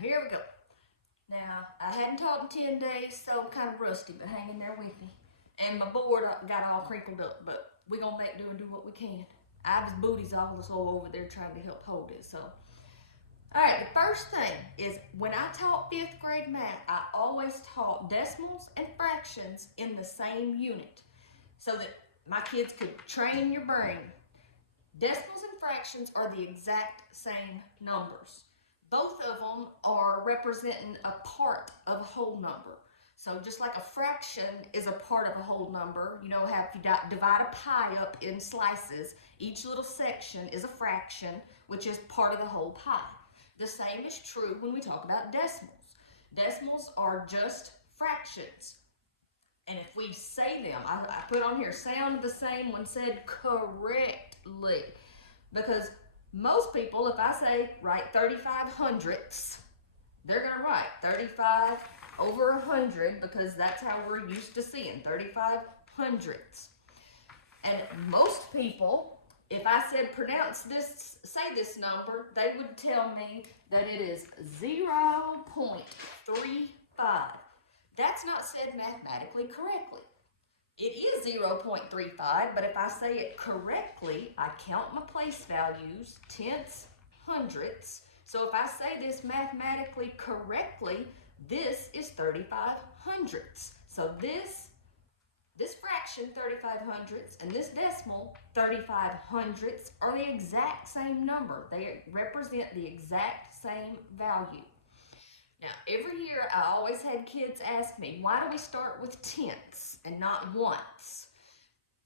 here we go. Now, I hadn't taught in 10 days, so I'm kind of rusty, but hang in there with me. And my board got all crinkled up, but we're going to make do and do what we can. Ivy's booty's all over there trying to help hold it, so. All right, the first thing is when I taught 5th grade math, I always taught decimals and fractions in the same unit so that my kids could train your brain. Decimals and fractions are the exact same numbers. Both of them are representing a part of a whole number. So just like a fraction is a part of a whole number, you know how if you divide a pie up in slices, each little section is a fraction, which is part of the whole pie. The same is true when we talk about decimals. Decimals are just fractions. And if we say them, I put on here, sound the same when said correctly. Because most people, if I say write 35 hundredths, they're going to write 35 over 100 because that's how we're used to seeing 35 hundredths. And most people, if I said pronounce this, say this number, they would tell me that it is 0.35. That's not said mathematically correctly. It is 0.35, but if I say it correctly, I count my place values, tenths, hundredths. So if I say this mathematically correctly, this is 35 hundredths. So this fraction, 35 hundredths, and this decimal, 35 hundredths, are the exact same number. They represent the exact same value. Now, every year I always had kids ask me, why do we start with tenths and not once?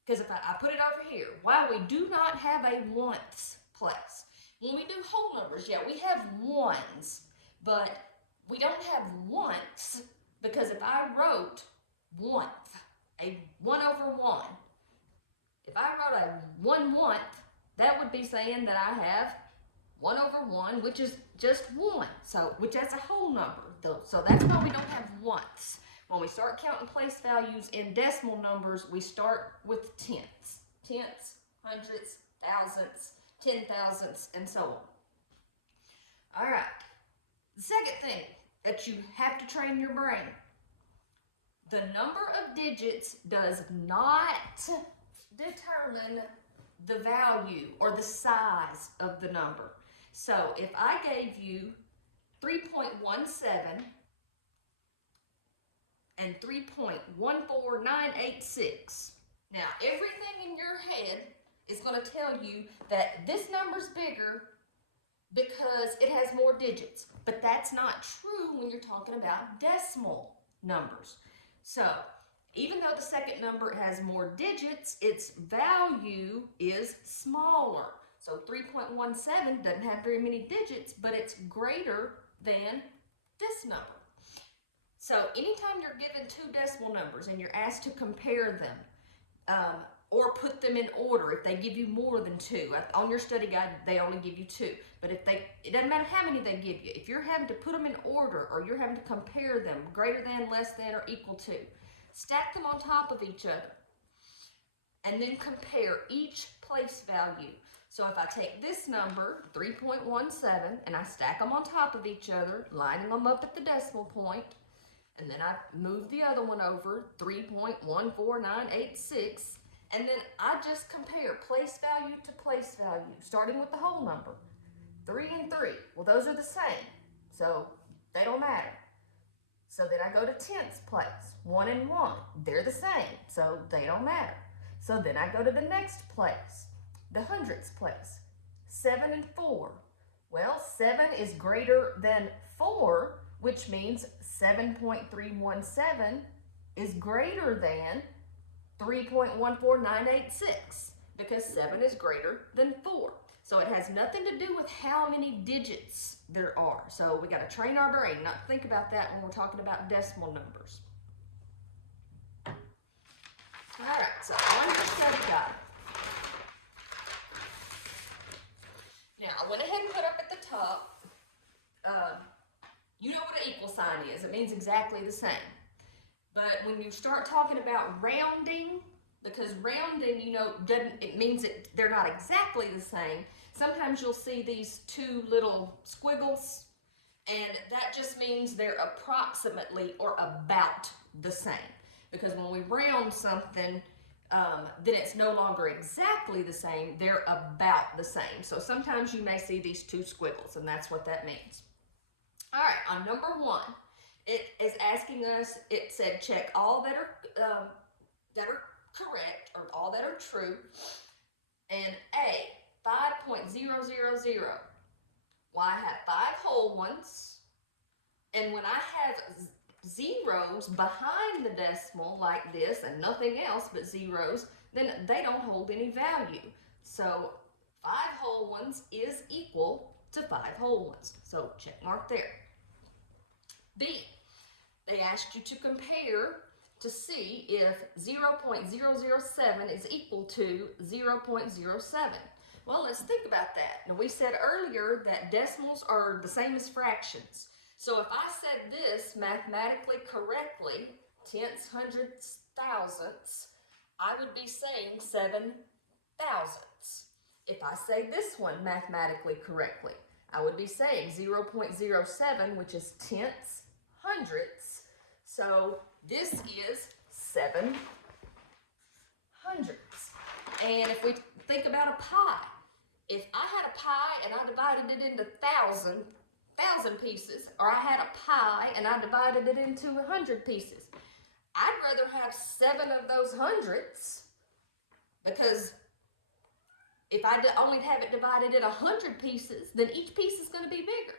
Because if I put it over here, why we do not have a once place. When we do whole numbers, yeah, we have ones, but we don't have once because if I wrote one, a 1 over 1, if I wrote a 1/1, that would be saying that I have 1 over 1, which is just 1, so which that's a whole number. So that's why we don't have once. When we start counting place values in decimal numbers, we start with tenths. Tenths, hundredths, thousandths, 10,000ths, and so on. All right. The second thing that you have to train your brain. The number of digits does not determine the value or the size of the number. So if I gave you 3.17 and 3.14986, now everything in your head is going to tell you that this number's bigger because it has more digits. But that's not true when you're talking about decimal numbers. So even though the second number has more digits, its value is smaller. So 3.17 doesn't have very many digits, but it's greater than this number. So anytime you're given two decimal numbers and you're asked to compare them or put them in order, if they give you more than two, on your study guide they only give you two, but it doesn't matter how many they give you, if you're having to put them in order or you're having to compare them, greater than, less than, or equal to, stack them on top of each other and then compare each place value. So if I take this number, 3.17, and I stack them on top of each other, lining them up at the decimal point, and then I move the other one over, 3.14986, and then I just compare place value to place value, starting with the whole number. 3 and 3, well, those are the same, so they don't matter. So then I go to tenths place, 1 and 1, they're the same, so they don't matter. So then I go to the next place, the hundredths place, 7 and 4. Well, 7 is greater than 4, which means 7.317 is greater than 3.14986 because 7 is greater than 4. So it has nothing to do with how many digits there are. So we got to train our brain, not think about that when we're talking about decimal numbers. All right, so on your study guide. Now, I went ahead and put up at the top, you know what an equal sign is. It means exactly the same. But when you start talking about rounding, because rounding, you know, it means that they're not exactly the same. Sometimes you'll see these two little squiggles, And that just means they're approximately or about the same. Because when we round something, then it's no longer exactly the same, they're about the same. So sometimes you may see these two squiggles, and that's what that means. All right, on number 1, it is asking us, it said check all that are correct, or all that are true. And A, 5.000. Well, I have 5 whole ones, and when I have zeros behind the decimal like this and nothing else but zeros, then they don't hold any value. So 5 whole ones is equal to 5 whole ones. So check mark there. B, they asked you to compare to see if 0.007 is equal to 0.07. Well, let's think about that. Now, we said earlier that decimals are the same as fractions. So if I said this mathematically correctly, tenths, hundredths, thousandths, I would be saying 7 thousandths. If I say this one mathematically correctly, I would be saying 0.07, which is tenths, hundredths. So this is 7 hundredths. And if we think about a pie, if I had a pie and I divided it into thousand pieces, or I had a pie and I divided it into 100 pieces, I'd rather have 7 of those hundredths, because if I only have it divided in 100 pieces, then each piece is going to be bigger.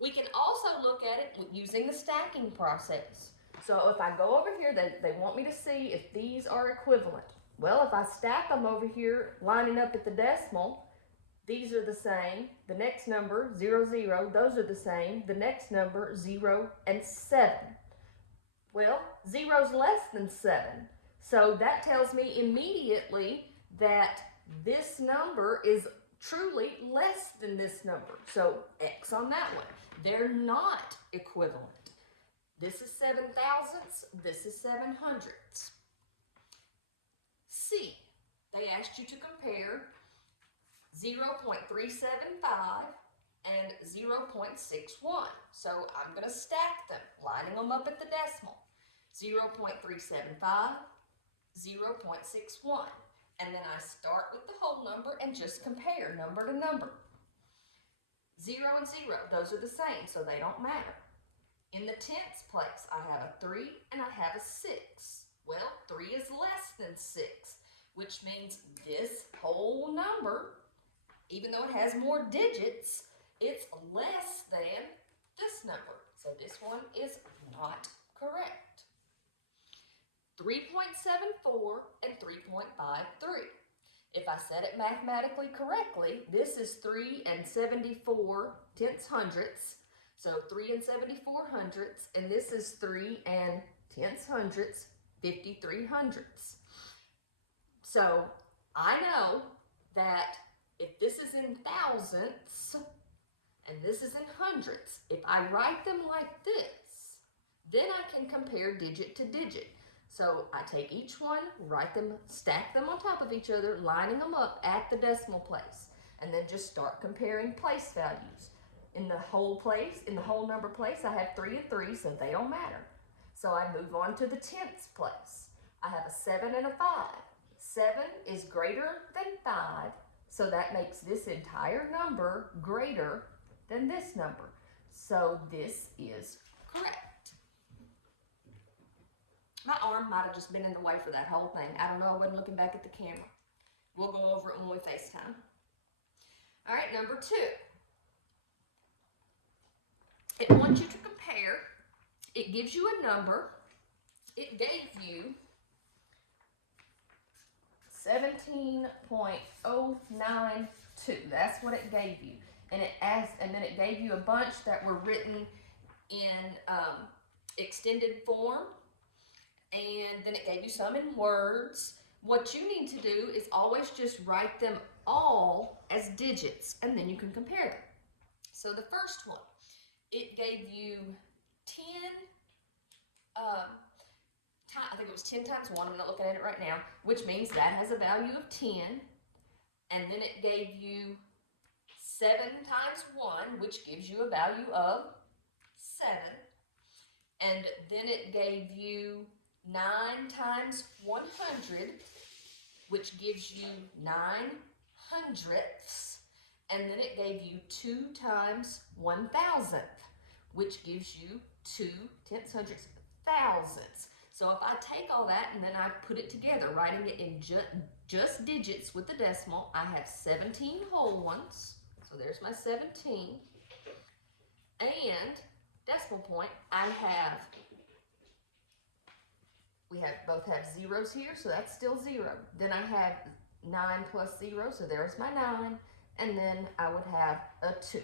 We can also look at it using the stacking process. So if I go over here, they want me to see if these are equivalent. Well, if I stack them over here, lining up at the decimal, these are the same. The next number, 0, 0, those are the same. The next number, 0 and 7. Well, 0 is less than 7. So that tells me immediately that this number is truly less than this number. So X on that one. They're not equivalent. This is 7 thousandths, this is 7 hundredths. C, they asked you to compare 0.375 and 0.61. So I'm going to stack them, lining them up at the decimal. 0.375, 0.61. And then I start with the whole number and just compare number to number. 0 and 0, those are the same, so they don't matter. In the tenths place, I have a 3 and I have a 6. Well, 3 is less than 6, which means this whole number, even though it has more digits, it's less than this number. So this one is not correct. 3.74 and 3.53. If I said it mathematically correctly, this is 3 and 74 tenths hundredths. So 3 and 74 hundredths, and this is 3 and tenths hundredths, 53 hundredths. So I know that if this is in thousandths and this is in hundredths, if I write them like this, then I can compare digit to digit. So I take each one, write them, stack them on top of each other, lining them up at the decimal place, and then just start comparing place values. In the whole place, in the whole number place, I have 3 and 3, so they don't matter. So I move on to the tenths place. I have a 7 and a 5. 7 is greater than 5, so that makes this entire number greater than this number. So this is correct. My arm might have just been in the way for that whole thing. I don't know, I wasn't looking back at the camera. We'll go over it when we FaceTime. All right, number 2. It wants you to compare. It gives you a number. It gave you 17.092. That's what it gave you. And then it gave you a bunch that were written in extended form. And then it gave you some in words. What you need to do is always just write them all as digits, and then you can compare them. So the first one, it gave you 10, I think it was 10 times 1, I'm not looking at it right now, which means that has a value of 10. And then it gave you 7 times 1, which gives you a value of and then it gave you 9 times 100, which gives you 9 hundredths, and then it gave you 2 times 1,000th, which gives you 2 tenths, hundredths, thousandths. So if I take all that and then I put it together, writing it in just digits with the decimal, I have 17 whole ones. So there's my 17. And decimal point, we both have zeros here, so that's still 0. Then I have 9 plus 0, so there's my 9. And then I would have a 2.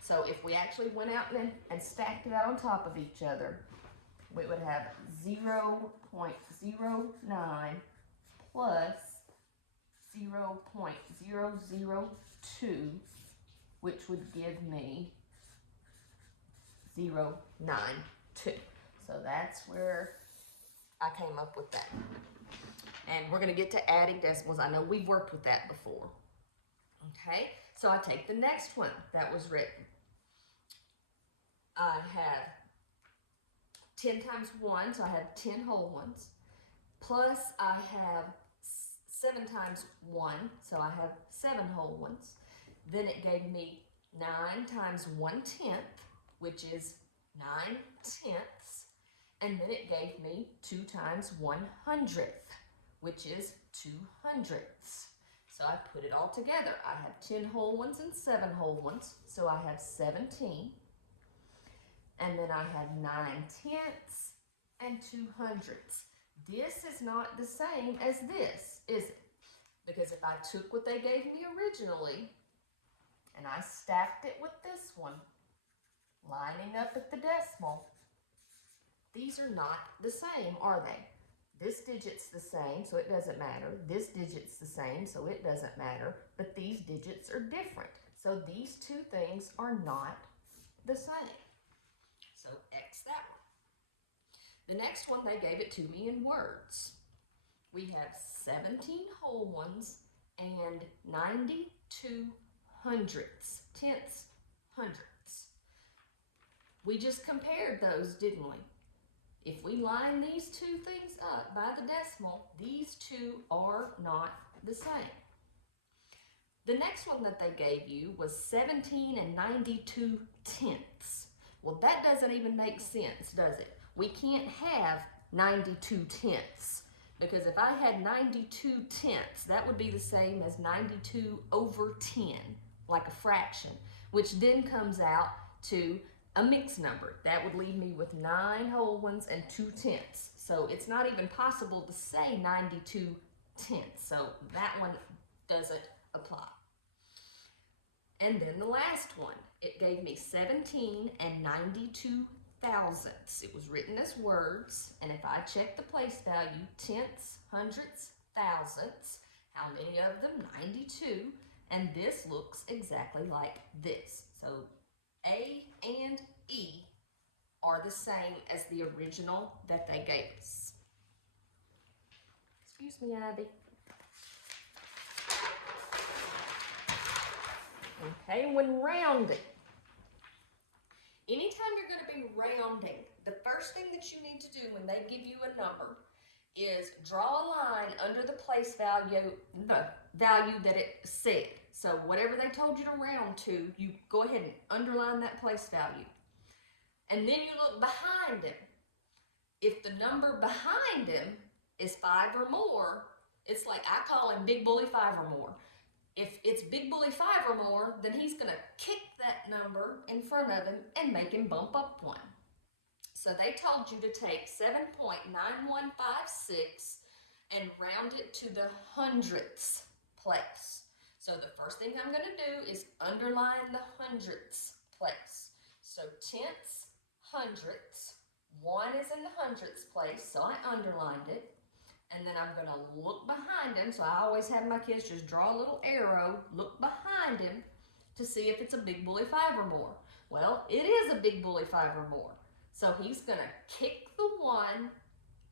So if we actually went out and stacked it out on top of each other, we would have 0.09 plus 0.002, which would give me 0.92. So that's where I came up with that. And we're going to get to adding decimals. I know we've worked with that before. Okay, so I take the next one that was written. I have 10 times 1, so I have 10 whole ones. Plus I have 7 times 1, so I have 7 whole ones. Then it gave me 9 times 1/10, which is 9 tenths. And then it gave me 2 times 100th, which is 2 hundredths. So I put it all together. I have 10 whole ones and 7 whole ones, so I have 17. And then I have 9 tenths and 2 hundredths. This is not the same as this, is it? Because if I took what they gave me originally and I stacked it with this one, lining up at the decimal, these are not the same, are they? This digit's the same, so it doesn't matter. This digit's the same, so it doesn't matter. But these digits are different. So these two things are not the same. So X that one. The next one, they gave it to me in words. We have 17 whole ones and 92 hundredths, tenths, hundredths. We just compared those, didn't we? If we line these two things up by the decimal, these two are not the same. The next one that they gave you was 17 and 92 tenths. Well, that doesn't even make sense, does it? We can't have 92 tenths, because if I had 92 tenths, that would be the same as 92 over 10, like a fraction, which then comes out to a mixed number. That would leave me with 9 whole ones and 2 tenths. So it's not even possible to say 92 tenths. So that one doesn't apply. And then the last one, it gave me 17 and 92 thousandths. It was written as words, and if I check the place value, tenths, hundredths, thousandths, how many of them? 92. And this looks exactly like this. So A and E are the same as the original that they gave us. Excuse me, Abby. Okay, when rounding. Anytime you're going to be rounding, the first thing that you need to do when they give you a number is draw a line under the place value, the value that it said. So whatever they told you to round to, you go ahead and underline that place value. And then you look behind him. If the number behind him is 5 or more, it's like I call him Big Bully 5 or more. If it's Big Bully 5 or more, then he's going to kick that number in front of him and make him bump up 1. So they told you to take 7.9156 and round it to the hundredths place. So the first thing I'm going to do is underline the hundredths place. So tenths, hundredths, 1 is in the hundredths place, so I underlined it. And then I'm going to look behind him. So I always have my kids just draw a little arrow, look behind him to see if it's a Big Bully 5 or more. Well, it is a Big Bully 5 or more. So he's going to kick the 1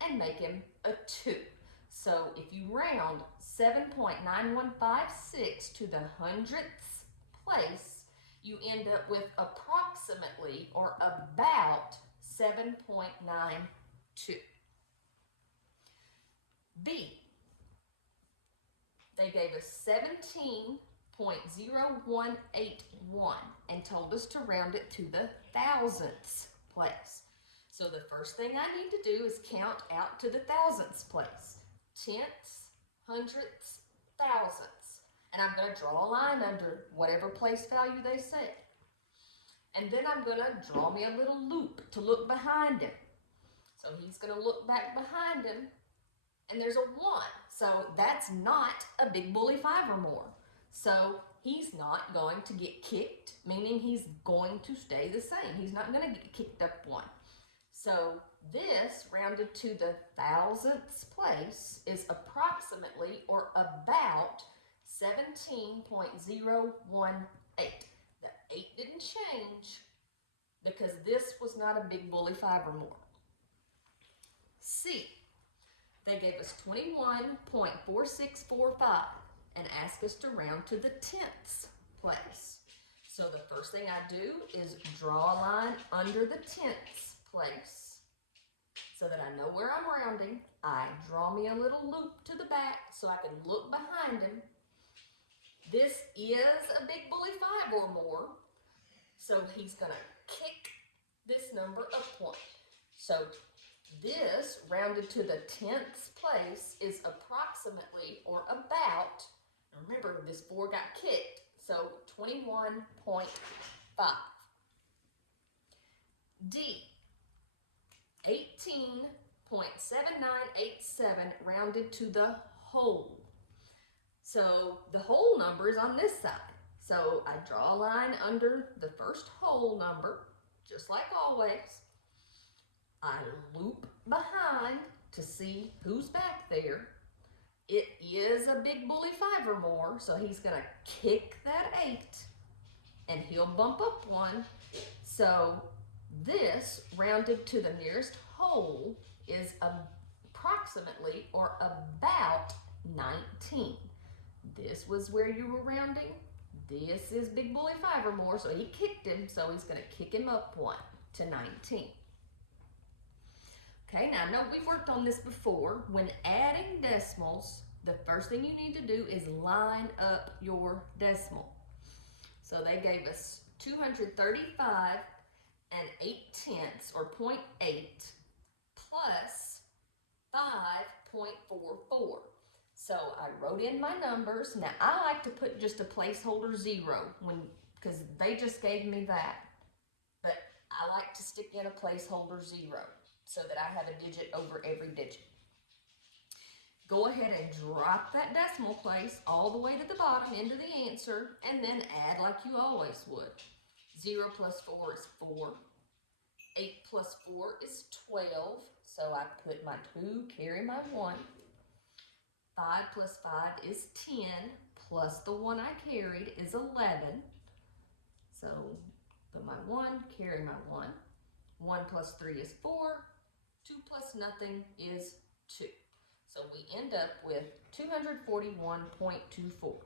and make him a 2. So if you round 7.9156 to the hundredths place, you end up with approximately or about 7.92. B, they gave us 17.0181 and told us to round it to the thousandths place. So the first thing I need to do is count out to the thousandths place. Tenths, hundredths, thousandths. And I'm going to draw a line under whatever place value they say. And then I'm going to draw me a little loop to look behind him. So he's going to look back behind him, and there's a 1. So that's not a Big Bully 5 or more. So he's not going to get kicked, meaning he's going to stay the same. He's not going to get kicked up 1. So this, rounded to the thousandths place, is approximately or about 17.018. The 8 didn't change because this was not a Big Bully 5 or more. C, they gave us 21.4645 and asked us to round to the tenths place. So the first thing I do is draw a line under the tenths place so that I know where I'm rounding. I draw me a little loop to the back so I can look behind him. This is a Big Bully 5 or more, so he's going to kick this number up 1. So this, rounded to the tenths place, is approximately or about, remember this 4 got kicked, so 21.5. D, 18.7987 rounded to the whole. So the whole number is on this side. So I draw a line under the first whole number, just like always. I loop behind to see who's back there. It is a Big Bully 5 or more, so he's going to kick that 8, and he'll bump up 1. So this, rounded to the nearest whole, is approximately or about 19. This was where you were rounding. This is Big Bully 5 or more, so he kicked him, so he's going to kick him up 1 to 19. Okay, now I know we've worked on this before. When adding decimals, the first thing you need to do is line up your decimal. So they gave us 235 and 8/10 or 0.8 plus 5.44. So I wrote in my numbers. Now I like to put just a placeholder 0 because they just gave me that. But I like to stick in a placeholder 0 so that I have a digit over every digit. Go ahead and drop that decimal place all the way to the bottom into the answer and then add like you always would. 0 plus 4 is 4. 8 plus 4 is 12. So I put my 2, carry my 1. 5 plus 5 is 10, plus the 1 I carried is 11. So put my 1, carry my 1. 1 plus 3 is 4. 2 plus nothing is 2. So we end up with 241.24.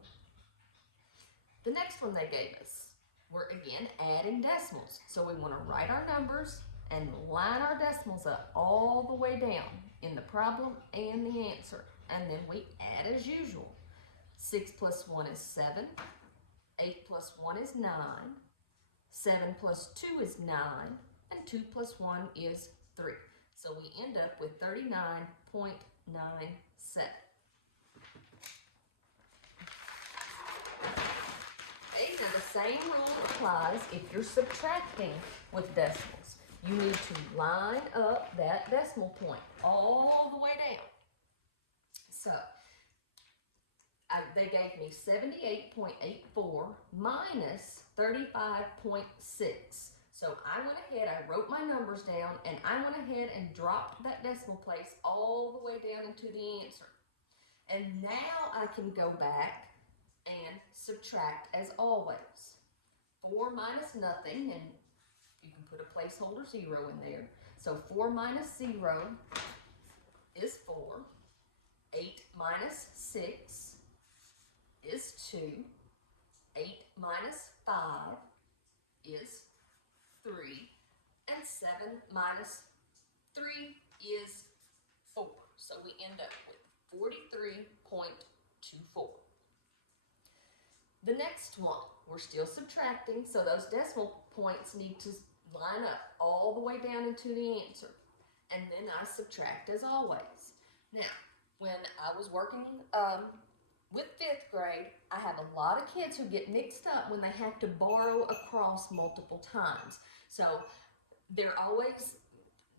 The next one they gave us, we're again adding decimals. So we want to write our numbers and line our decimals up all the way down in the problem and the answer. And then we add as usual. 6 plus 1 is 7. 8 plus 1 is 9. 7 plus 2 is 9. And 2 plus 1 is 3. So we end up with 39.97. Okay, now the same rule applies if you're subtracting with decimals. You need to line up that decimal point all the way down. So they gave me 78.84 minus 35.6. So I went ahead, I wrote my numbers down, and I went ahead and dropped that decimal place all the way down into the answer. And now I can go back and subtract as always. 4 minus nothing, and you can put a placeholder 0 in there. So 4 minus 0 is 4. 8 minus 6 is 2. 8 minus 5 is 3. And 7 minus 3 is 4. So we end up with 43.24. The next one, we're still subtracting, so those decimal points need to line up all the way down into the answer. And then I subtract as always. Now, when I was working with 5th grade, I have a lot of kids who get mixed up when they have to borrow across multiple times. So they're always,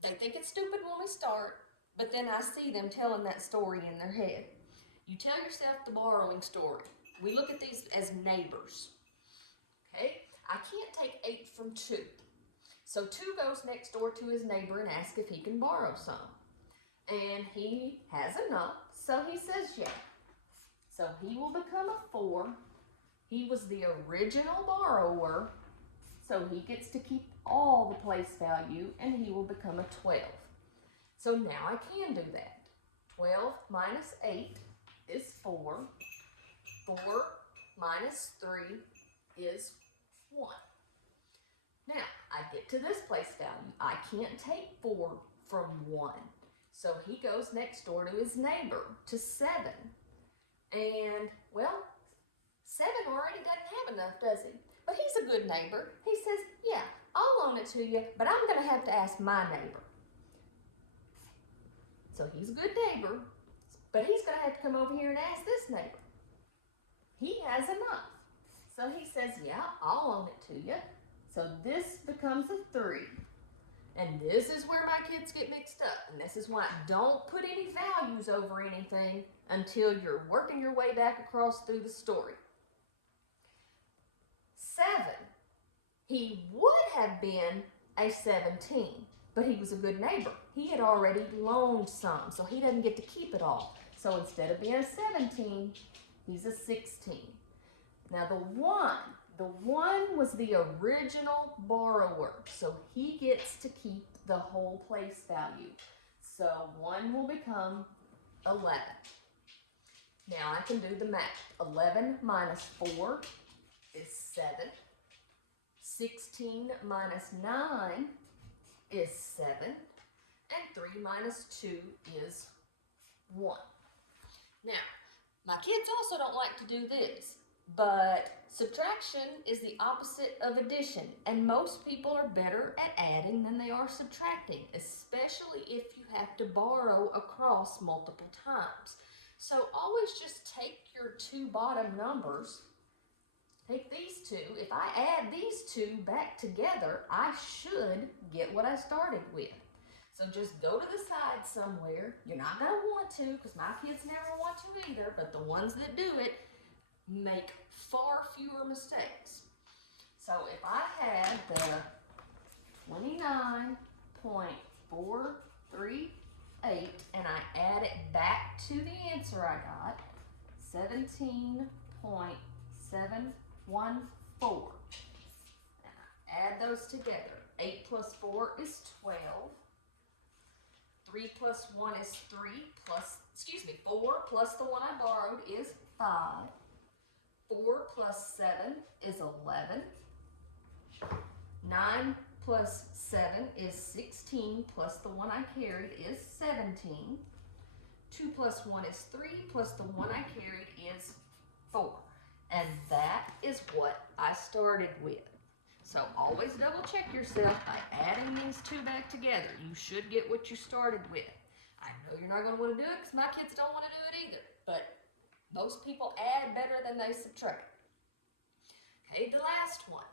they think it's stupid when we start, but then I see them telling that story in their head. You tell yourself the borrowing story. We look at these as neighbors. Okay, I can't take 8 from 2. So 2 goes next door to his neighbor and asks if he can borrow some. And he has enough, so he says yeah. So he will become a 4. He was the original borrower, so he gets to keep all the place value, and he will become a 12. So now I can do that. 12 minus 8 is 4. 4 minus 3 is 1. Now, I get to this place value. I can't take 4 from 1. So he goes next door to his neighbor, to 7. And, well, 7 already doesn't have enough, does he? But he's a good neighbor. He says, yeah, I'll loan it to you, but I'm going to have to ask my neighbor. So he's a good neighbor, but he's going to have to come over here and ask this neighbor. He has enough. So he says, yeah, I'll loan it to you. So this becomes a 3. And this is where my kids get mixed up. And this is why don't put any values over anything until you're working your way back across through the story. 7. He would have been a 17, but he was a good neighbor. He had already loaned some, so he doesn't get to keep it all. So instead of being a 17, he's a 16. Now the 1 was the original borrower, so he gets to keep the whole place value. So 1 will become 11. Now I can do the math. 11 minus 4 is 7. 16 minus 9 is 7. And 3 minus 2 is 1. Now, my kids also don't like to do this, but subtraction is the opposite of addition, and most people are better at adding than they are subtracting, especially if you have to borrow across multiple times. So always just take your 2 bottom numbers, take these 2. If I add these 2 back together, I should get what I started with. So just go to the side somewhere. You're not going to want to, because my kids never want to either, but the ones that do it make far fewer mistakes. So if I had the 29.438 and I add it back to the answer I got, 17.714. And I add those together. 8 plus 4 is 12. 3 plus 1 is 4 plus the one I borrowed is 5. 4 plus 7 is 11. 9 plus 7 is 16, plus the one I carried is 17. 2 plus 1 is 3, plus the one I carried is 4. And that is what I started with. So always double check yourself by adding these 2 back together. You should get what you started with. I know you're not going to want to do it because my kids don't want to do it either, but most people add better than they subtract. Okay, the last one.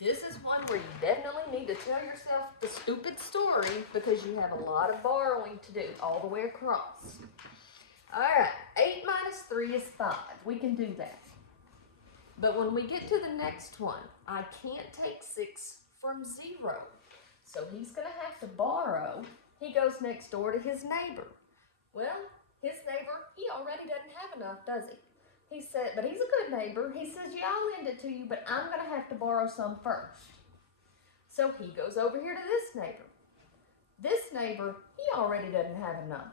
This is one where you definitely need to tell yourself the stupid story because you have a lot of borrowing to do all the way across. All right, 8 minus 3 is 5. We can do that. But when we get to the next one, I can't take 6 from 0. So he's going to have to borrow. He goes next door to his neighbor. Well, his neighbor, he already doesn't have enough, does he? He said, but he's a good neighbor. He says, yeah, I'll lend it to you, but I'm going to have to borrow some first. So he goes over here to this neighbor. This neighbor, he already doesn't have enough.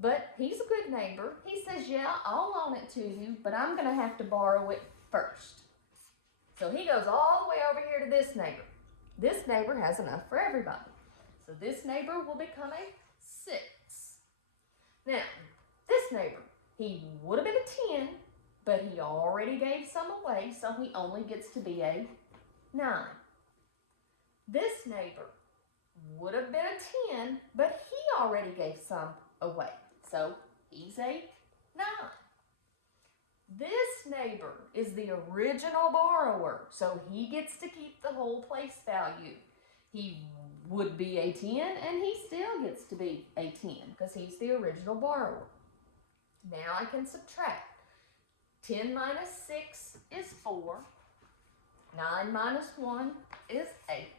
But he's a good neighbor. He says, yeah, I'll loan it to you, but I'm going to have to borrow it first. So he goes all the way over here to this neighbor. This neighbor has enough for everybody. So this neighbor will become a 6. Now, this neighbor, he would have been a 10, but he already gave some away, so he only gets to be a 9. This neighbor would have been a 10, but he already gave some away, so he's a 9. This neighbor is the original borrower, so he gets to keep the whole place value. He would be a 10, and he still gets to be a 10 because he's the original borrower. Now I can subtract. 10 minus 6 is 4. 9 minus 1 is 8.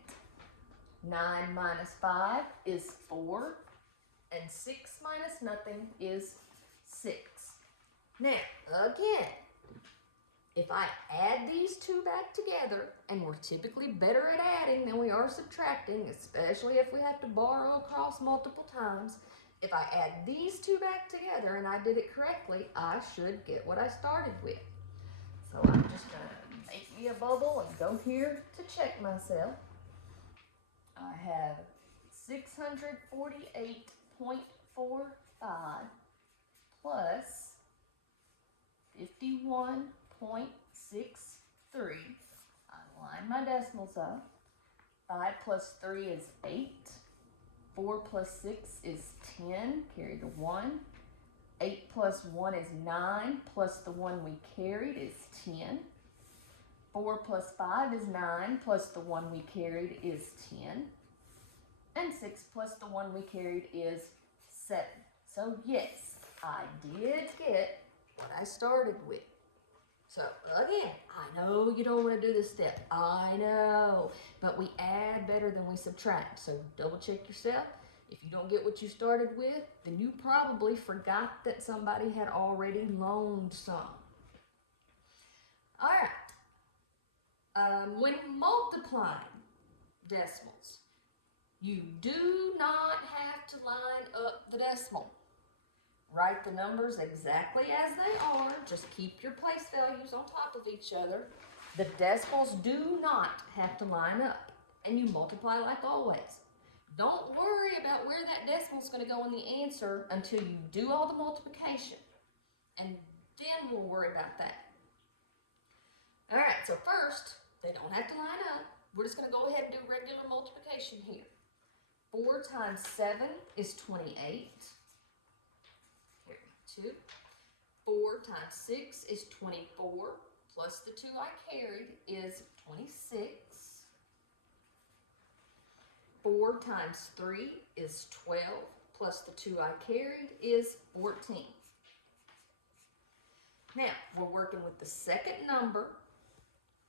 9 minus 5 is 4. And 6 minus nothing is 6. Now, again, if I add these two back together, and we're typically better at adding than we are subtracting, especially if we have to borrow across multiple times, if I add these two back together and I did it correctly, I should get what I started with. So I'm just going to make me a bubble and go here to check myself. I have 648.45 plus 51.63. I line my decimals up. 5 plus 3 is 8. 4 plus 6 is 10, carry the 1. 8 plus 1 is 9, plus the 1 we carried is 10. 4 plus 5 is 9, plus the 1 we carried is 10. And 6 plus the 1 we carried is 7. So yes, I did get what I started with. So again, I know you don't want to do this step. I know, but we add better than we subtract. So double check yourself. If you don't get what you started with, then you probably forgot that somebody had already loaned some. All right. When multiplying decimals, you do not have to line up the decimal. Write the numbers exactly as they are. Just keep your place values on top of each other. The decimals do not have to line up, and you multiply like always. Don't worry about where that decimal is going to go in the answer until you do all the multiplication, and then we'll worry about that. All right, so first, they don't have to line up. We're just going to go ahead and do regular multiplication here. 4 times 7 is 28. 2. 4 times 6 is 24, plus the 2 I carried is 26. 4 times 3 is 12, plus the 2 I carried is 14. Now, we're working with the second number.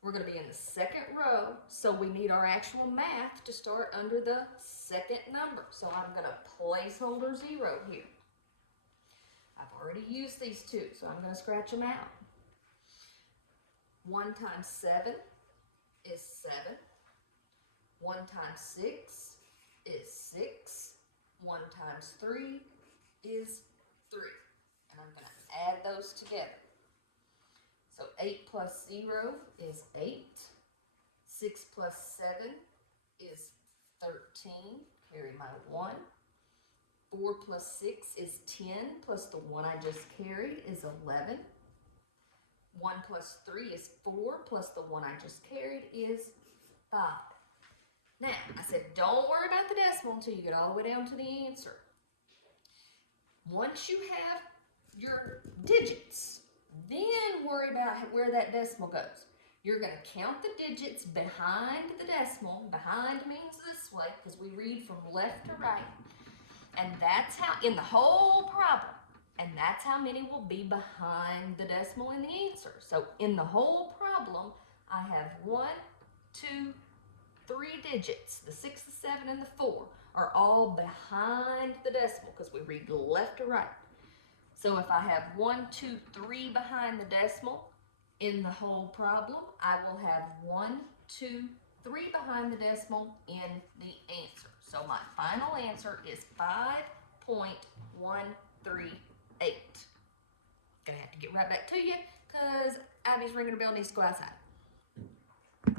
We're going to be in the second row, so we need our actual math to start under the second number. So I'm going to placeholder 0 here. I've already used these two, so I'm going to scratch them out. 1 times 7 is 7. 1 times 6 is 6. 1 times 3 is 3. And I'm going to add those together. So 8 plus 0 is 8. 6 plus 7 is 13. Carry my 1. 4 plus 6 is 10, plus the 1 I just carried is 11. 1 plus 3 is 4, plus the 1 I just carried is 5. Now, I said don't worry about the decimal until you get all the way down to the answer. Once you have your digits, then worry about where that decimal goes. You're going to count the digits behind the decimal. Behind means this way, because we read from left to right. And that's how, in the whole problem, and that's how many will be behind the decimal in the answer. So in the whole problem, I have 1, 2, 3 digits. The 6, the 7, and the 4 are all behind the decimal because we read left to right. So if I have 1, 2, 3 behind the decimal in the whole problem, I will have 1, 2, 3 behind the decimal in the answer. So my final answer is 5.138. Gonna have to get right back to you because Abby's ringing a bell and needs to go outside.